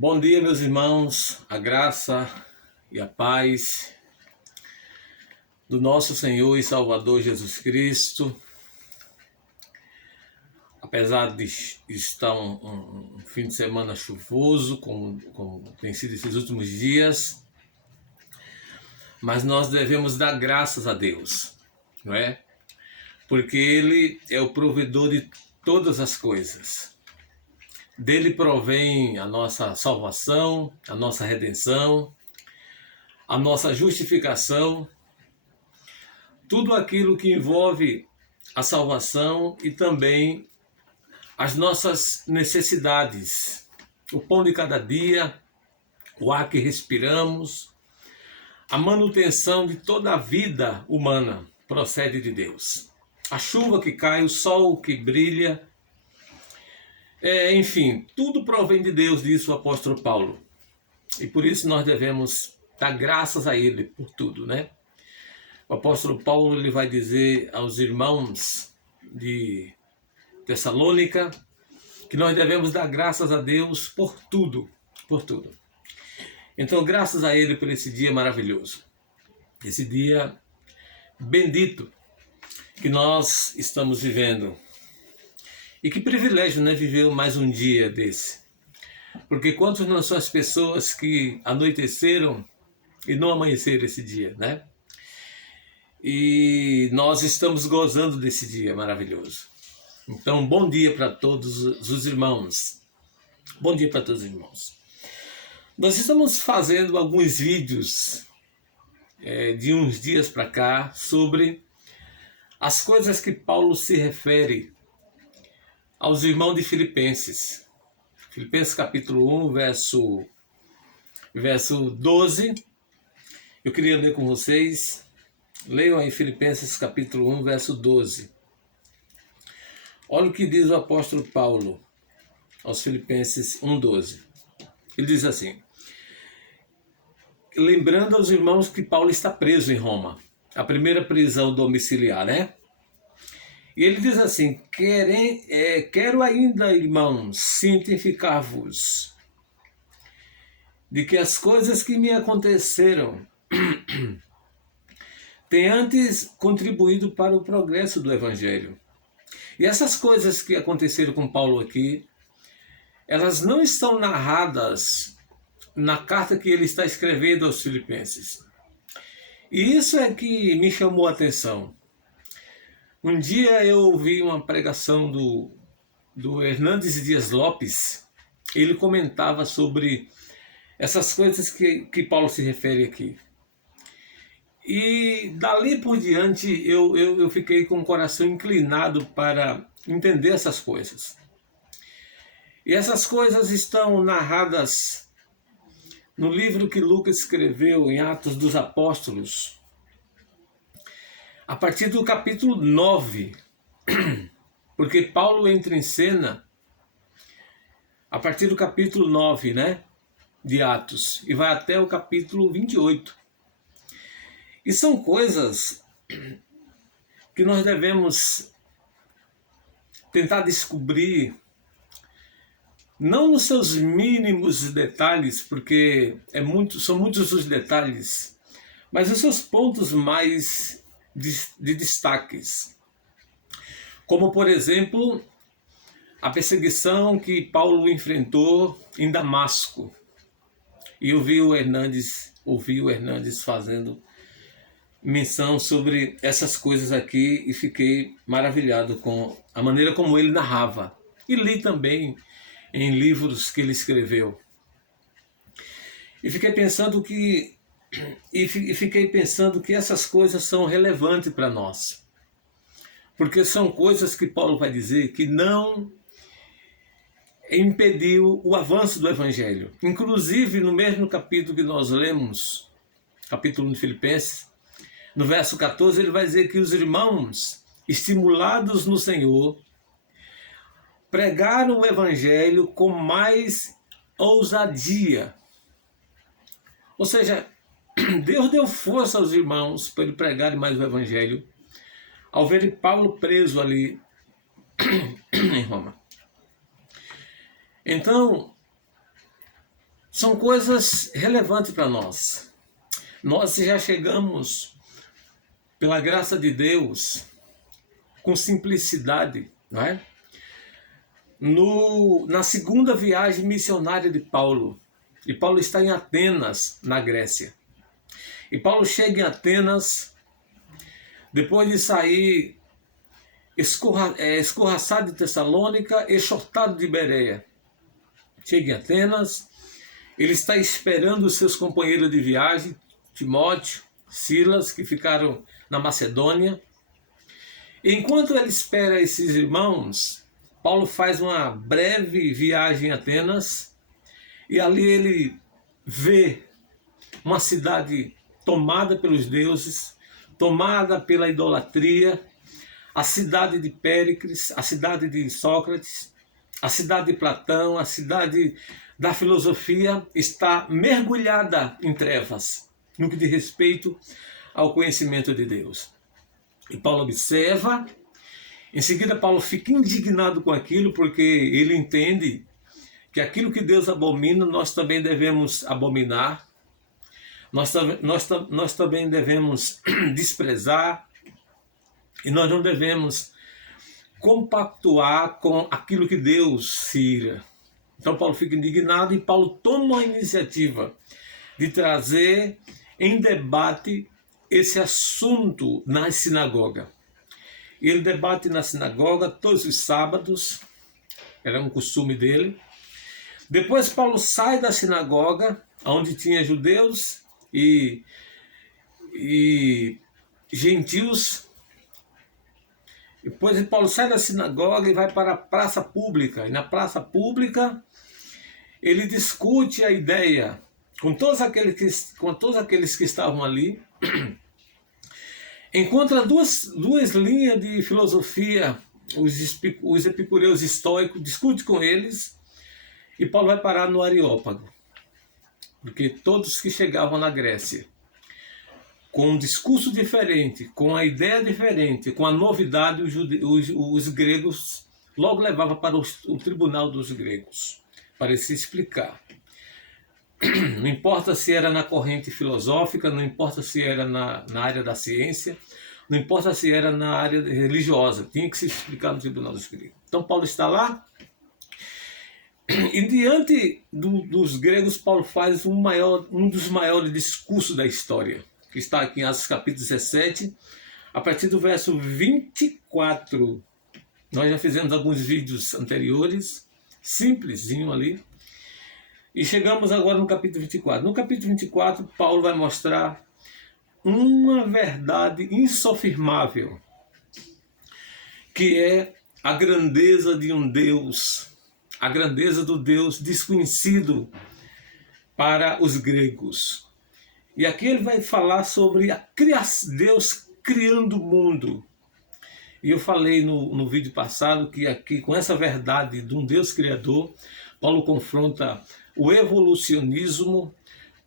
Bom dia, meus irmãos, a graça e a paz do nosso Senhor e Salvador Jesus Cristo. Apesar de estar um fim de semana chuvoso, como tem sido esses últimos dias, mas nós devemos dar graças a Deus, não é? Porque Ele é o provedor de todas as coisas. Dele provém a nossa salvação, a nossa redenção, a nossa justificação, tudo aquilo que envolve a salvação e também as nossas necessidades, o pão de cada dia, o ar que respiramos, a manutenção de toda a vida humana procede de Deus. A chuva que cai, o sol que brilha, enfim, tudo provém de Deus, disse o apóstolo Paulo. E por isso nós devemos dar graças a Ele por tudo, né? O apóstolo Paulo ele vai dizer aos irmãos de Tessalônica que nós devemos dar graças a Deus por tudo, por tudo. Então, graças a Ele por esse dia maravilhoso, esse dia bendito que nós estamos vivendo. E que privilégio, né, viver mais um dia desse. Porque quantos não são as pessoas que anoiteceram e não amanheceram esse dia, né? E nós estamos gozando desse dia maravilhoso. Então, bom dia para todos os irmãos. Bom dia para todos os irmãos. Nós estamos fazendo alguns vídeos de uns dias para cá sobre as coisas que Paulo se refere aos irmãos de Filipenses. Filipenses capítulo 1, verso 12. Eu queria ler com vocês. Leiam aí Filipenses capítulo 1, verso 12. Olha o que diz o apóstolo Paulo aos Filipenses 1:12. Ele diz assim, lembrando aos irmãos que Paulo está preso em Roma, a primeira prisão domiciliar, né? E ele diz assim, quero ainda, irmãos, cientificar-vos de que as coisas que me aconteceram têm antes contribuído para o progresso do Evangelho. E essas coisas que aconteceram com Paulo aqui, elas não estão narradas na carta que ele está escrevendo aos Filipenses. E isso é que me chamou a atenção. Um dia eu ouvi uma pregação do Hernandes Dias Lopes. Ele comentava sobre essas coisas que Paulo se refere aqui. E dali por diante eu fiquei com o coração inclinado para entender essas coisas. E essas coisas estão narradas no livro que Lucas escreveu em Atos dos Apóstolos, a partir do capítulo 9, porque Paulo entra em cena a partir do capítulo 9, né, de Atos, e vai até o capítulo 28. E são coisas que nós devemos tentar descobrir, não nos seus mínimos detalhes, porque são muitos os detalhes, mas os seus pontos mais de destaques. Como, por exemplo, a perseguição que Paulo enfrentou em Damasco. E eu ouvi o Hernandes fazendo menção sobre essas coisas aqui e fiquei maravilhado com a maneira como ele narrava. E li também em livros que ele escreveu. E fiquei pensando que essas coisas são relevantes para nós. Porque são coisas que Paulo vai dizer que não impediu o avanço do Evangelho. Inclusive, no mesmo capítulo que nós lemos, capítulo 1 de Filipenses, no verso 14, ele vai dizer que os irmãos, estimulados no Senhor, pregaram o Evangelho com mais ousadia. Ou seja, Deus deu força aos irmãos para eles pregarem mais o Evangelho, ao verem Paulo preso ali em Roma. Então, são coisas relevantes para nós. Nós já chegamos, pela graça de Deus, com simplicidade, não é? Na segunda viagem missionária de Paulo. E Paulo está em Atenas, na Grécia. E Paulo chega em Atenas, depois de sair escorraçado de Tessalônica, exortado de Bereia. Chega em Atenas, ele está esperando os seus companheiros de viagem, Timóteo, Silas, que ficaram na Macedônia. Enquanto ele espera esses irmãos, Paulo faz uma breve viagem a Atenas e ali ele vê uma cidade tomada pelos deuses, tomada pela idolatria, a cidade de Péricles, a cidade de Sócrates, a cidade de Platão, a cidade da filosofia está mergulhada em trevas, no que diz respeito ao conhecimento de Deus. E Paulo observa, em seguida Paulo fica indignado com aquilo, porque ele entende que aquilo que Deus abomina, nós também devemos abominar, nós também devemos desprezar, e nós não devemos compactuar com aquilo que Deus se ira. Então Paulo fica indignado e Paulo toma a iniciativa de trazer em debate esse assunto na sinagoga. Ele debate na sinagoga todos os sábados, era um costume dele. Depois Paulo sai da sinagoga, onde tinha judeus e gentios. Depois Paulo sai da sinagoga e vai para a praça pública. E na praça pública ele discute a ideia com todos aqueles que estavam ali. Encontra duas linhas de filosofia, os epicureus estoicos, discute com eles, e Paulo vai parar no Areópago. Porque todos que chegavam na Grécia, com um discurso diferente, com a ideia diferente, com a novidade, os gregos logo levavam para o tribunal dos gregos, para se explicar. Não importa se era na corrente filosófica, não importa se era na área da ciência, não importa se era na área religiosa, tinha que se explicar no tribunal dos gregos. Então Paulo está lá, e diante dos gregos, Paulo faz um dos maiores discursos da história, que está aqui em Atos capítulo 17, a partir do verso 24. Nós já fizemos alguns vídeos anteriores, simplesinho ali, e chegamos agora no capítulo 24. No capítulo 24, Paulo vai mostrar uma verdade insofirmável, que é a grandeza de um Deus, a grandeza do Deus desconhecido para os gregos. E aqui ele vai falar sobre Deus criando o mundo. E eu falei no vídeo passado que aqui, com essa verdade de um Deus criador, Paulo confronta o evolucionismo,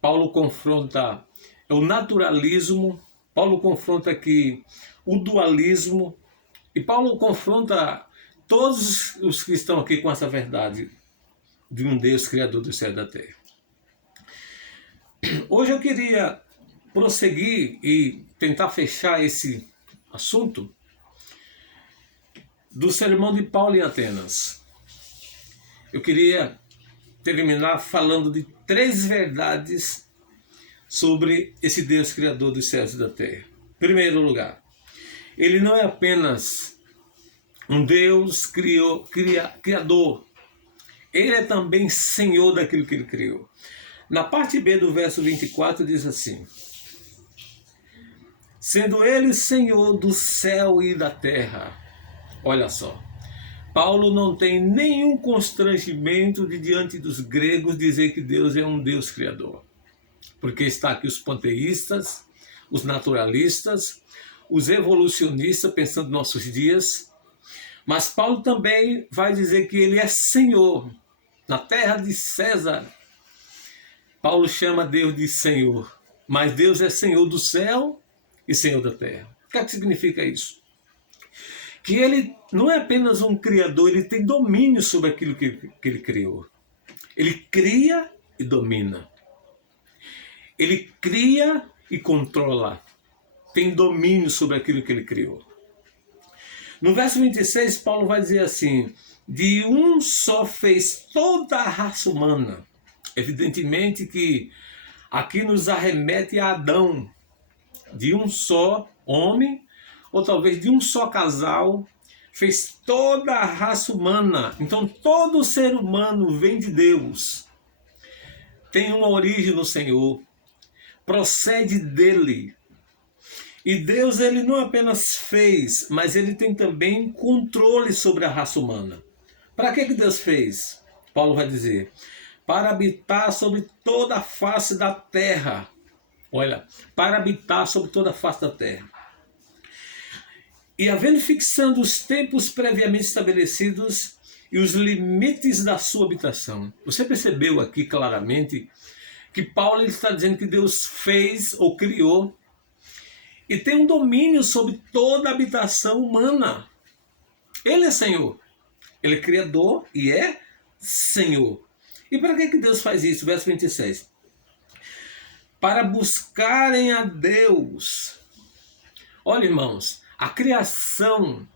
Paulo confronta o naturalismo, Paulo confronta aqui o dualismo, e Paulo confronta todos os que estão aqui com essa verdade de um Deus criador do céu e da terra. Hoje eu queria prosseguir e tentar fechar esse assunto do sermão de Paulo em Atenas. Eu queria terminar falando de 3 verdades sobre esse Deus criador dos céus e da terra. Em primeiro lugar, ele não é apenas um Deus criador, ele é também Senhor daquilo que ele criou. Na parte B do verso 24 diz assim: sendo ele Senhor do céu e da terra. Olha só, Paulo não tem nenhum constrangimento de diante dos gregos dizer que Deus é um Deus criador. Porque está aqui os panteístas, os naturalistas, os evolucionistas pensando nos nossos dias. Mas Paulo também vai dizer que ele é Senhor. Na terra de César, Paulo chama Deus de Senhor. Mas Deus é Senhor do céu e Senhor da terra. O que é que significa isso? Que ele não é apenas um criador, ele tem domínio sobre aquilo que ele criou. Ele cria e domina. Ele cria e controla. Tem domínio sobre aquilo que ele criou. No verso 26, Paulo vai dizer assim: de um só fez toda a raça humana. Evidentemente que aqui nos arremete a Adão, de um só homem, ou talvez de um só casal, fez toda a raça humana. Então todo ser humano vem de Deus, tem uma origem no Senhor, procede dele. E Deus, ele não apenas fez, mas ele tem também controle sobre a raça humana. Para que Deus fez? Paulo vai dizer: para habitar sobre toda a face da terra. Olha, para habitar sobre toda a face da terra. E havendo fixando os tempos previamente estabelecidos e os limites da sua habitação. Você percebeu aqui claramente que Paulo está dizendo que Deus fez ou criou e tem um domínio sobre toda a habitação humana. Ele é Senhor. Ele é Criador e é Senhor. E para que Deus faz isso? Verso 26. Para buscarem a Deus. Olha, irmãos, a criação,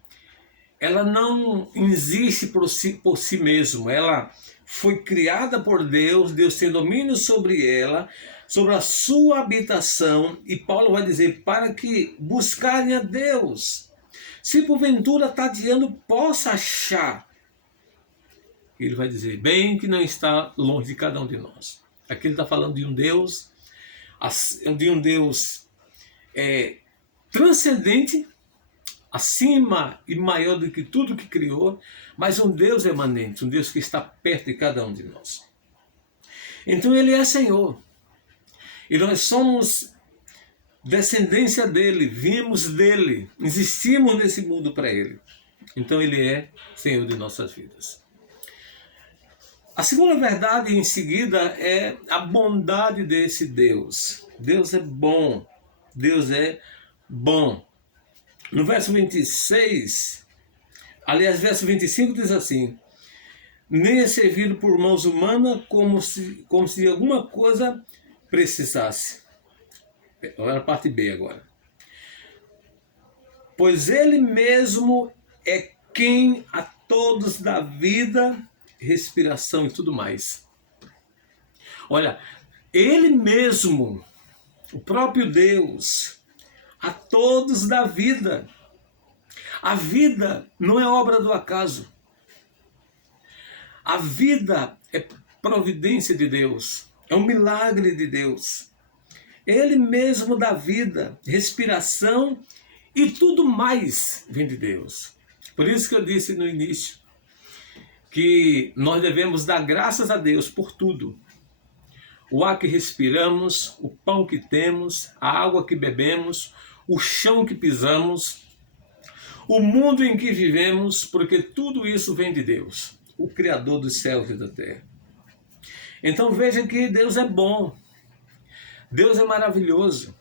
ela não existe por si mesma. Ela foi criada por Deus, Deus tem domínio sobre ela, sobre a sua habitação. E Paulo vai dizer, para que buscarem a Deus. Se porventura tateando possa achar. Ele vai dizer, bem que não está longe de cada um de nós. Aqui ele está falando de um Deus transcendente, acima e maior do que tudo que criou, mas um Deus emanente, um Deus que está perto de cada um de nós. Então ele é Senhor. E nós somos descendência dele, vimos dele, existimos nesse mundo para ele. Então ele é Senhor de nossas vidas. A segunda verdade em seguida é a bondade desse Deus. Deus é bom. Deus é bom. No verso 26, aliás, verso 25 diz assim: nem é servido por mãos humanas como se de alguma coisa precisasse. Olha a parte B agora. Pois ele mesmo é quem a todos dá vida, respiração e tudo mais. Olha, ele mesmo, o próprio Deus, a todos dá vida. A vida não é obra do acaso. A vida é providência de Deus, é um milagre de Deus. Ele mesmo dá vida, respiração e tudo mais vem de Deus. Por isso que eu disse no início que nós devemos dar graças a Deus por tudo. O ar que respiramos, o pão que temos, a água que bebemos, o chão que pisamos, o mundo em que vivemos, porque tudo isso vem de Deus, o Criador dos céus e da terra. Então veja que Deus é bom, Deus é maravilhoso,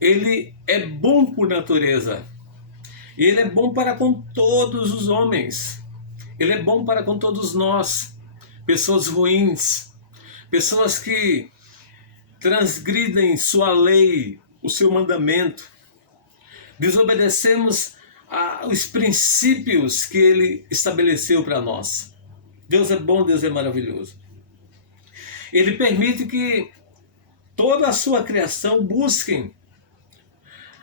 Ele é bom por natureza, e Ele é bom para com todos os homens, Ele é bom para com todos nós, pessoas ruins, pessoas que transgridem sua lei, o seu mandamento, desobedecemos os princípios que Ele estabeleceu para nós. Deus é bom, Deus é maravilhoso. Ele permite que toda a sua criação busquem.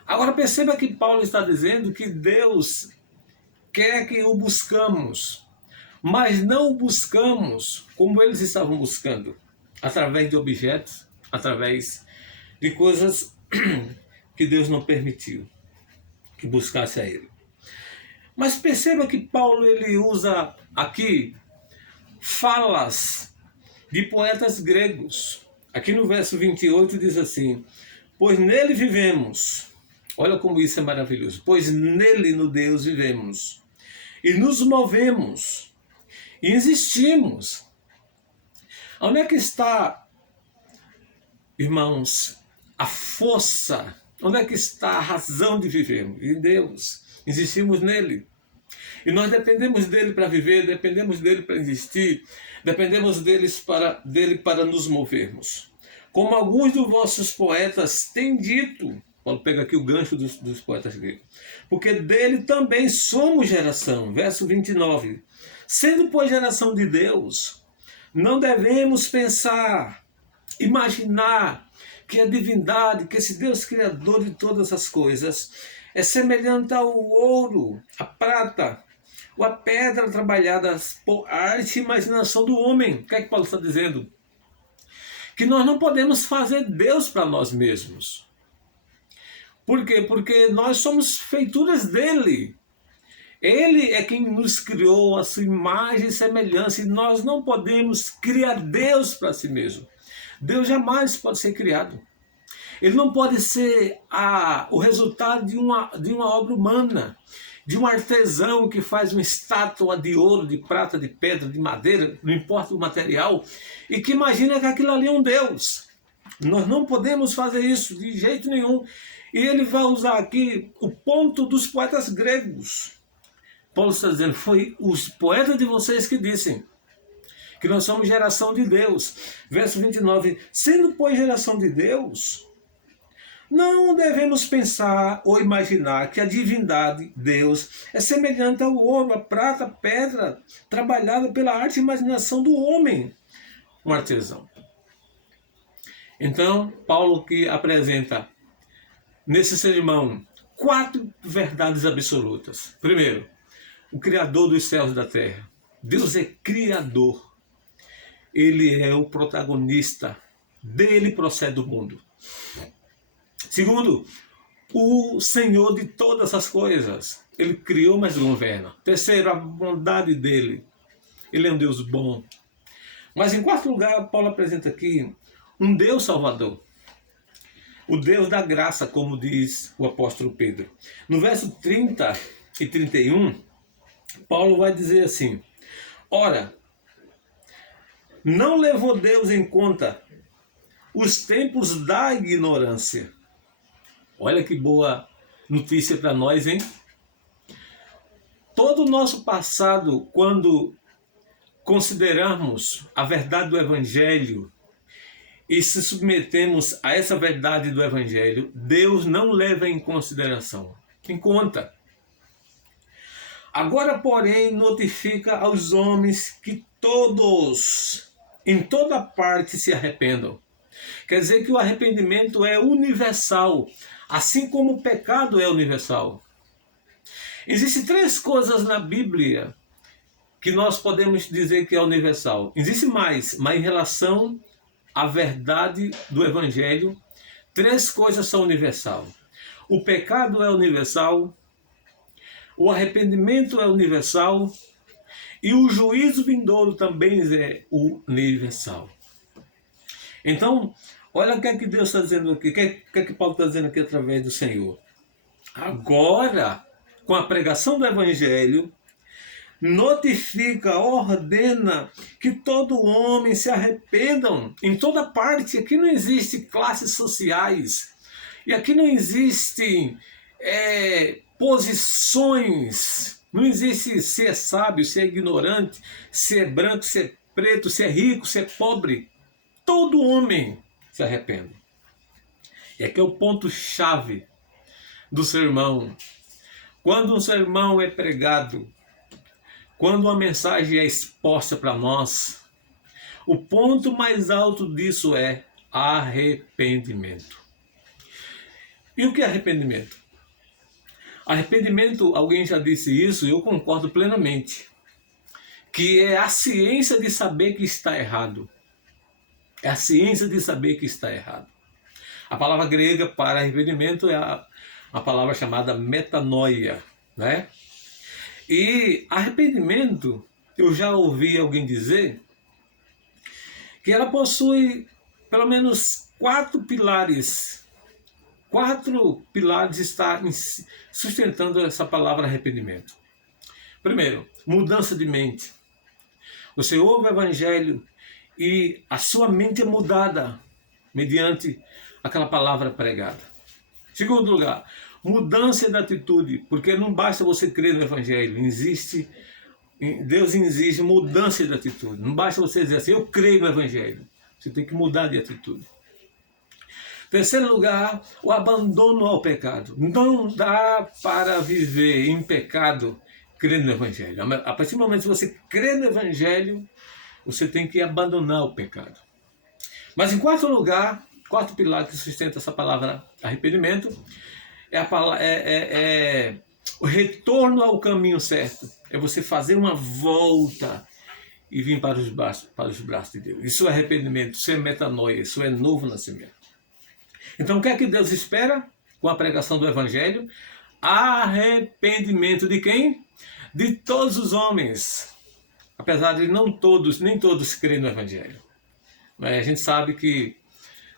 Agora perceba que Paulo está dizendo que Deus quer que o buscamos, mas não o buscamos como eles estavam buscando, através de objetos, através de coisas que Deus não permitiu que buscasse a Ele. Mas perceba que Paulo ele usa aqui falas de poetas gregos. Aqui no verso 28 diz assim: pois nele vivemos. Olha como isso é maravilhoso. Pois nele, no Deus, vivemos. E nos movemos. E existimos. Onde é que está, irmãos, a força? Onde é que está a razão de vivermos? Em Deus. Existimos nele. E nós dependemos dele para viver, dependemos dele para existir, dependemos dele para nos movermos. Como alguns dos vossos poetas têm dito, Paulo pega aqui o gancho dos poetas gregos, porque dele também somos geração, verso 29. Sendo, pois, geração de Deus, não devemos pensar, imaginar que a divindade, que esse Deus criador de todas as coisas, é semelhante ao ouro, a prata, ou a pedra trabalhada por arte e imaginação do homem. O que é que Paulo está dizendo? Que nós não podemos fazer Deus para nós mesmos. Por quê? Porque nós somos feituras dele. Ele é quem nos criou a sua imagem e semelhança, e nós não podemos criar Deus para si mesmo. Deus jamais pode ser criado. Ele não pode ser o resultado de uma obra humana, de um artesão que faz uma estátua de ouro, de prata, de pedra, de madeira, não importa o material, e que imagina que aquilo ali é um Deus. Nós não podemos fazer isso de jeito nenhum. E ele vai usar aqui o ponto dos poetas gregos. Paulo está dizendo, foi os poetas de vocês que dizem que nós somos geração de Deus. Verso 29, sendo, pois, geração de Deus, não devemos pensar ou imaginar que a divindade, Deus, é semelhante ao ouro, a prata, a pedra, trabalhada pela arte e imaginação do homem, um artesão. Então, Paulo que apresenta nesse sermão 4 verdades absolutas. Primeiro, o Criador dos céus e da terra. Deus é Criador. Ele é o protagonista. Dele procede o mundo. Segundo, o Senhor de todas as coisas. Ele criou, mas governa. Terceiro, a bondade dele. Ele é um Deus bom. Mas em quarto lugar, Paulo apresenta aqui um Deus Salvador. O Deus da graça, como diz o apóstolo Pedro. No verso 30 e 31, Paulo vai dizer assim, ora, não levou Deus em conta os tempos da ignorância. Olha que boa notícia para nós, hein? Todo o nosso passado, quando considerarmos a verdade do Evangelho e se submetemos a essa verdade do Evangelho, Deus não leva em consideração, em conta. Agora, porém, notifica aos homens que todos, em toda parte, se arrependam. Quer dizer que o arrependimento é universal, assim como o pecado é universal. Existem 3 coisas na Bíblia que nós podemos dizer que é universal. Existe mais, mas em relação à verdade do Evangelho, 3 coisas são universal. O pecado é universal, o arrependimento é universal e o juízo vindouro também é universal. Então, olha o que é que Deus está dizendo aqui, o que é que Paulo está dizendo aqui através do Senhor. Agora, com a pregação do Evangelho, notifica, ordena que todo homem se arrependam em toda parte. Aqui não existe classes sociais e aqui não existem posições, não existe se é sábio, se é ignorante, se é branco, se é preto, se é rico, se é pobre. Todo homem se arrepende. E aqui é o ponto-chave do sermão. Quando um sermão é pregado, quando uma mensagem é exposta para nós, o ponto mais alto disso é arrependimento. E o que é arrependimento? Arrependimento, alguém já disse isso e eu concordo plenamente, que é a ciência de saber que está errado. É a ciência de saber que está errado. A palavra grega para arrependimento é a palavra chamada metanoia, né? E arrependimento, eu já ouvi alguém dizer que ela possui pelo menos 4 pilares. 4 pilares está sustentando essa palavra arrependimento. Primeiro, mudança de mente. Você ouve o Evangelho e a sua mente é mudada mediante aquela palavra pregada. Segundo lugar, mudança de atitude, porque não basta você crer no Evangelho, Deus exige mudança de atitude. Não basta você dizer assim, eu creio no Evangelho. Você tem que mudar de atitude. Terceiro lugar, o abandono ao pecado. Não dá para viver em pecado crendo no Evangelho. A partir do momento que você crê no Evangelho, você tem que abandonar o pecado. Mas em quarto lugar, quarto pilar que sustenta essa palavra arrependimento, é o retorno ao caminho certo. É você fazer uma volta e vir para os braços de Deus. Isso é arrependimento, isso é metanoia, isso é novo nascimento. Então o que é que Deus espera com a pregação do Evangelho? Arrependimento de quem? De todos os homens. Apesar de nem todos crerem no Evangelho. Mas a gente sabe que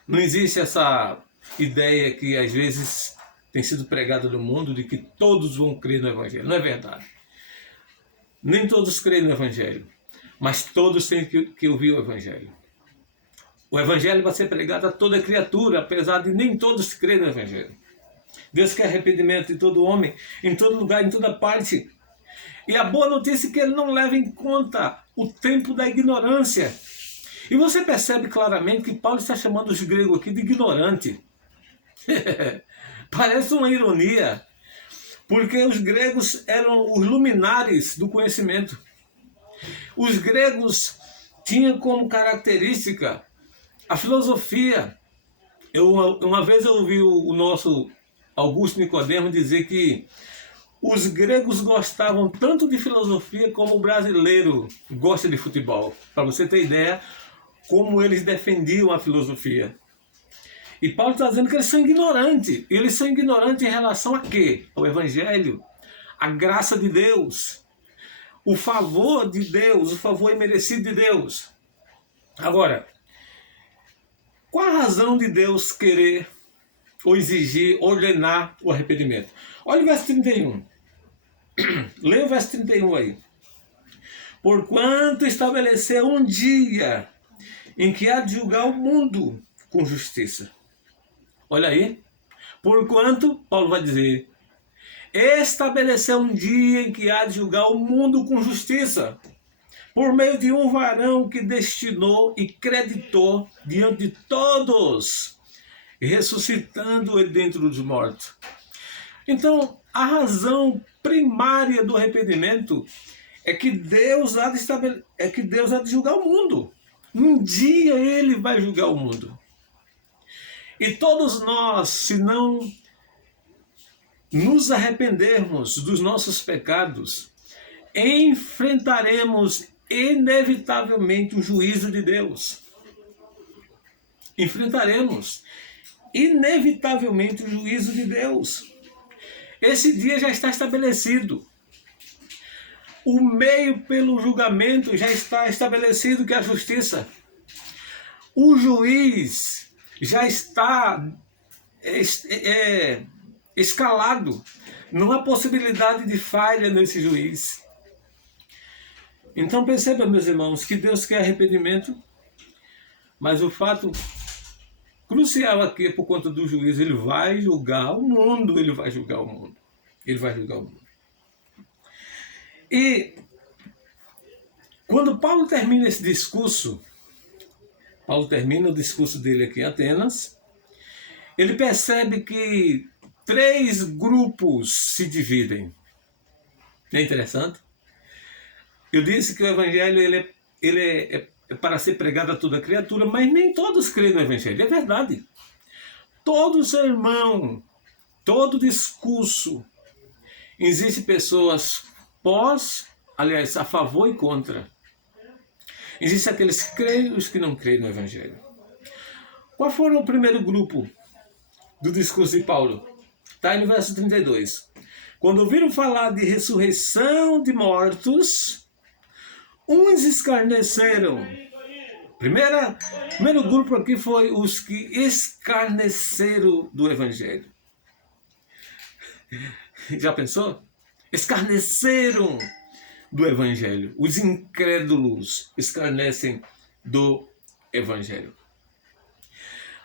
não existe essa ideia que às vezes tem sido pregada no mundo de que todos vão crer no Evangelho. Não é verdade. Nem todos creem no Evangelho, mas todos têm que ouvir o Evangelho. O Evangelho vai ser pregado a toda criatura, apesar de nem todos crerem no Evangelho. Deus quer arrependimento de todo homem, em todo lugar, em toda parte. E a boa notícia é que Ele não leva em conta o tempo da ignorância. E você percebe claramente que Paulo está chamando os gregos aqui de ignorante. Parece uma ironia, porque os gregos eram os luminares do conhecimento. Os gregos tinham como característica a filosofia. Uma vez eu ouvi o nosso Augusto Nicodemo dizer que os gregos gostavam tanto de filosofia como o brasileiro gosta de futebol. Para você ter ideia como eles defendiam a filosofia. E Paulo está dizendo que eles são ignorantes. E eles são ignorantes em relação a quê? Ao Evangelho, a graça de Deus, o favor de Deus, o favor imerecido de Deus. Agora, qual a razão de Deus querer ou exigir, ordenar o arrependimento? Olha o verso 31. Leia o verso 31 aí. Porquanto estabeleceu um dia em que há de julgar o mundo com justiça. Olha aí. Porquanto, Paulo vai dizer, estabeleceu um dia em que há de julgar o mundo com justiça, por meio de um varão que destinou e creditou diante de todos, ressuscitando ele dentre os mortos. Então, a razão primária do arrependimento é que Deus há de julgar o mundo. Um dia Ele vai julgar o mundo. E todos nós, se não nos arrependermos dos nossos pecados, enfrentaremos inevitavelmente o juízo de Deus. Enfrentaremos inevitavelmente o juízo de Deus. Esse dia já está estabelecido. O meio pelo julgamento já está estabelecido, que é a justiça. O juiz já está escalado. Não há possibilidade de falha nesse juiz. Então perceba, meus irmãos, que Deus quer arrependimento, mas o fato crucial aqui é por conta do juiz. Ele vai julgar o mundo, ele vai julgar o mundo. Ele vai julgar o mundo. E quando Paulo termina esse discurso, Paulo termina o discurso dele aqui em Atenas, ele percebe que 3 grupos se dividem. Não é interessante? Eu disse que o Evangelho ele é para ser pregado a toda criatura, mas nem todos creem no Evangelho. É verdade. Todo sermão, todo discurso, existem pessoas a favor e contra. Existem aqueles que creem e os que não creem no Evangelho. Qual foi o primeiro grupo do discurso de Paulo? Está aí no verso 32. Quando ouviram falar de ressurreição de mortos, uns escarneceram. Primeiro grupo aqui foi os que escarneceram do Evangelho. Já pensou? Escarneceram do Evangelho. Os incrédulos escarnecem do Evangelho.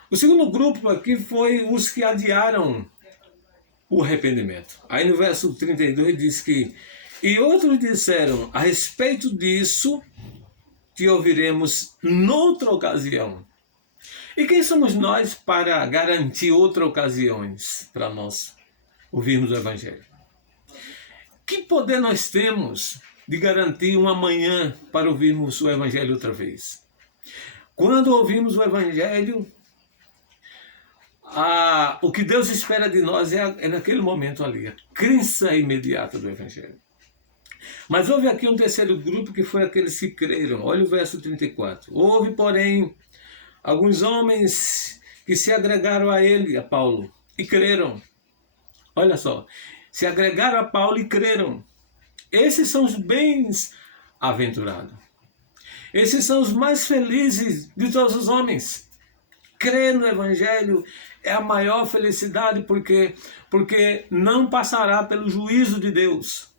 O segundo grupo aqui foi os que adiaram o arrependimento. Aí no verso 32 diz que: e outros disseram, a respeito disso te ouviremos noutra ocasião. E quem somos nós para garantir outras ocasiões para nós ouvirmos o Evangelho? Que poder nós temos de garantir uma manhã para ouvirmos o Evangelho outra vez? Quando ouvimos o Evangelho, o que Deus espera de nós é naquele momento ali, a crença imediata do Evangelho. Mas houve aqui um terceiro grupo que foi aqueles que creram. Olha o verso 34. Houve, porém, alguns homens que se agregaram a ele, a Paulo, e creram. Olha só, se agregaram a Paulo e creram. Esses são os bem-aventurados. Esses são os mais felizes de todos os homens. Crer no Evangelho é a maior felicidade, porque não passará pelo juízo de Deus.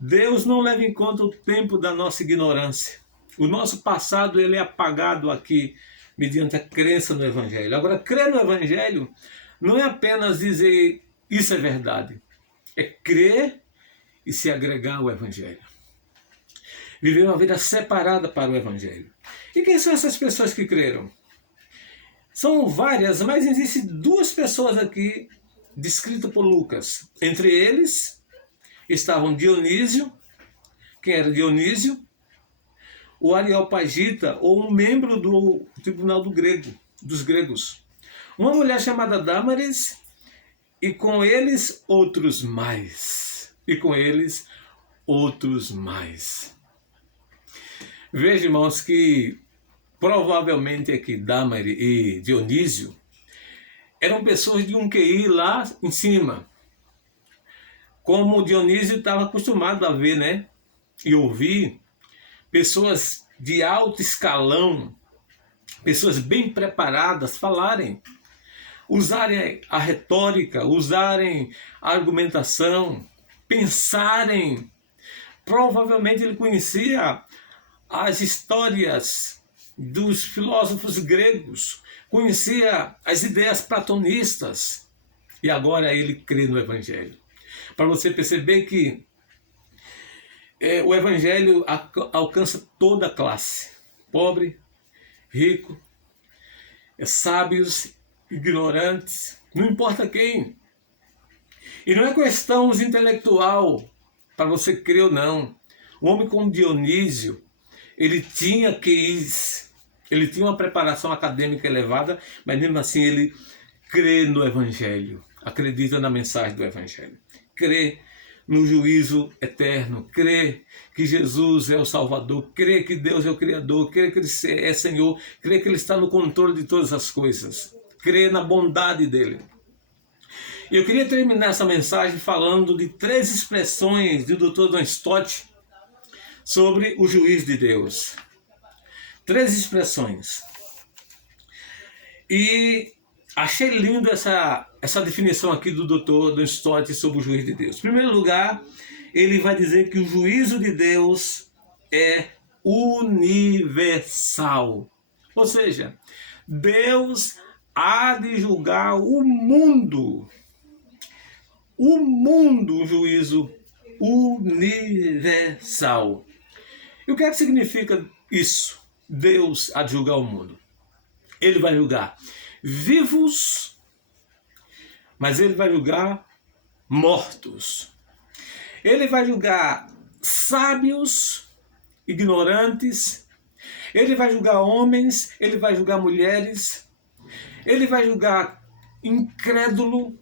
Deus não leva em conta o tempo da nossa ignorância. O nosso passado ele é apagado aqui mediante a crença no Evangelho. Agora, crer no Evangelho não é apenas dizer isso é verdade. É crer e se agregar ao Evangelho. Viver uma vida separada para o Evangelho. E quem são essas pessoas que creram? São várias, mas existem duas pessoas aqui descritas por Lucas. Entre eles estavam Dionísio. Quem era Dionísio? O Areopagita, ou um membro do tribunal dos gregos. Uma mulher chamada Dâmaris, e com eles outros mais. Veja, irmãos, que provavelmente aqui Dâmaris e Dionísio eram pessoas de um QI lá em cima. Como Dionísio estava acostumado a ver, né? E ouvir pessoas de alto escalão, pessoas bem preparadas falarem, usarem a retórica, usarem a argumentação, pensarem. Provavelmente ele conhecia as histórias dos filósofos gregos, conhecia as ideias platonistas, e agora ele crê no Evangelho. Para você perceber que o Evangelho alcança toda a classe, pobre, rico, sábios, ignorantes, não importa quem. E não é questão intelectual para você crer ou não. Um homem como Dionísio, ele tinha QIs, ele tinha uma preparação acadêmica elevada, mas mesmo assim ele crê no Evangelho, acredita na mensagem do Evangelho, crê no juízo eterno, crê que Jesus é o Salvador, crê que Deus é o Criador, crê que Ele é Senhor, crê que Ele está no controle de todas as coisas, crê na bondade dEle. E eu queria terminar essa mensagem falando de 3 expressões do Dr. John Stott sobre o juízo de Deus. 3 expressões. E achei lindo essa definição aqui do Dr. John Stott sobre o juízo de Deus. Em primeiro lugar, ele vai dizer que o juízo de Deus é universal. Ou seja, Deus há de julgar o mundo. Um juízo universal. E o que é que significa isso? Deus há de julgar o mundo. Ele vai julgar vivos, mas ele vai julgar mortos. Ele vai julgar sábios, ignorantes. Ele vai julgar homens, ele vai julgar mulheres. Ele vai julgar incrédulo.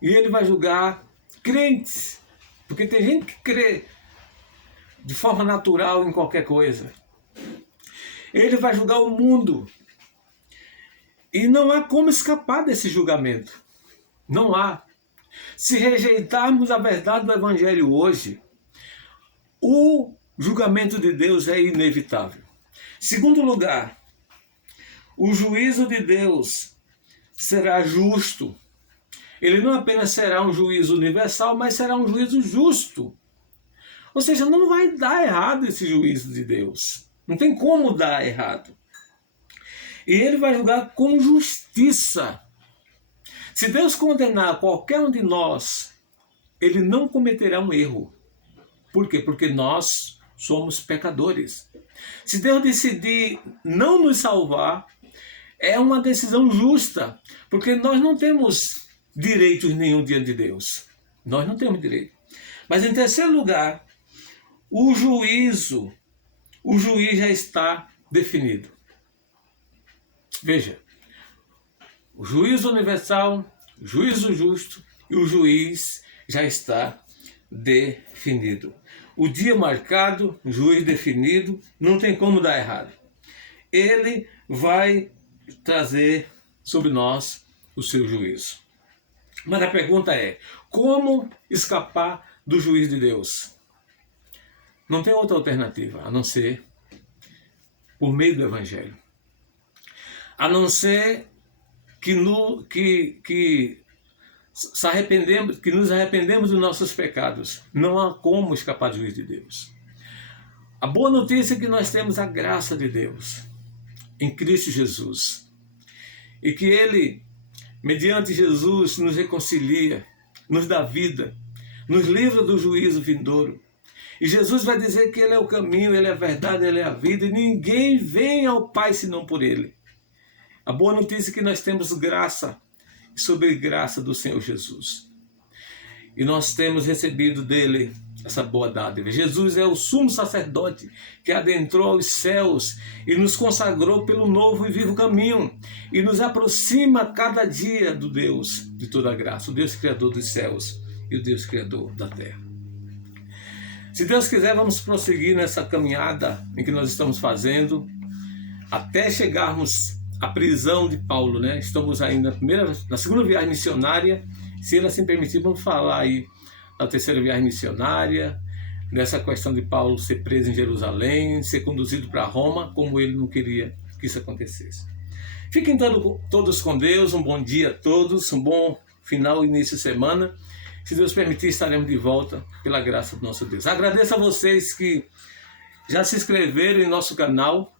E ele vai julgar crentes. Porque tem gente que crê de forma natural em qualquer coisa. Ele vai julgar o mundo. E não há como escapar desse julgamento. Não há. Se rejeitarmos a verdade do Evangelho hoje, o julgamento de Deus é inevitável. Segundo lugar, o juízo de Deus será justo. Ele não apenas será um juízo universal, mas será um juízo justo. Ou seja, não vai dar errado esse juízo de Deus. Não tem como dar errado. E ele vai julgar com justiça. Se Deus condenar qualquer um de nós, Ele não cometerá um erro. Por quê? Porque nós somos pecadores. Se Deus decidir não nos salvar, é uma decisão justa, porque nós não temos direitos nenhum diante de Deus. Nós não temos direito. Mas em terceiro lugar, o juiz já está definido. Veja, o juízo universal, o juízo justo e o juiz já está definido. O dia marcado, o juiz definido, não tem como dar errado. Ele vai trazer sobre nós o seu juízo. Mas a pergunta é, como escapar do juízo de Deus? Não tem outra alternativa, a não ser por meio do Evangelho. A não ser que nos arrependemos dos nossos pecados. Não há como escapar do juízo de Deus. A boa notícia é que nós temos a graça de Deus em Cristo Jesus. E que Ele, mediante Jesus, nos reconcilia, nos dá vida, nos livra do juízo vindouro. E Jesus vai dizer que Ele é o caminho, Ele é a verdade, Ele é a vida, e ninguém vem ao Pai senão por Ele. A boa notícia é que nós temos graça sobre graça do Senhor Jesus. E nós temos recebido dele essa boa dádiva. Jesus é o sumo sacerdote que adentrou aos céus e nos consagrou pelo novo e vivo caminho e nos aproxima cada dia do Deus de toda a graça, o Deus criador dos céus e o Deus criador da terra. Se Deus quiser, vamos prosseguir nessa caminhada em que nós estamos fazendo até chegarmos à prisão de Paulo, né? Estamos ainda na segunda viagem missionária. Se ele assim permitir, vamos falar aí da terceira viagem missionária, nessa questão de Paulo ser preso em Jerusalém, ser conduzido para Roma, como ele não queria que isso acontecesse. Fiquem todos com Deus, um bom dia a todos, um bom final e início de semana. Se Deus permitir, estaremos de volta pela graça do nosso Deus. Agradeço a vocês que já se inscreveram em nosso canal.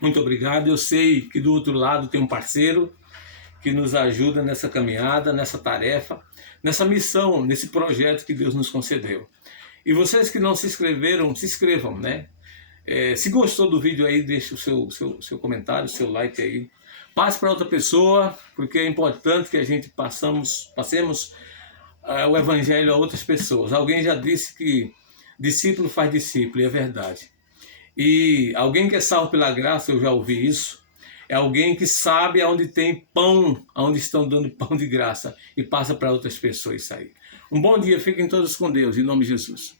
Muito obrigado. Eu sei que do outro lado tem um parceiro que nos ajuda nessa caminhada, nessa tarefa, nessa missão, nesse projeto que Deus nos concedeu. E vocês que não se inscreveram, se inscrevam, né? Se gostou do vídeo aí, deixe o seu comentário, o seu like aí. Passe para outra pessoa, porque é importante que a gente passemos o Evangelho a outras pessoas. Alguém já disse que discípulo faz discípulo, e é verdade. E alguém que é salvo pela graça, eu já ouvi isso, é alguém que sabe aonde tem pão, aonde estão dando pão de graça, e passa para outras pessoas sair. Um bom dia, fiquem todos com Deus, em nome de Jesus.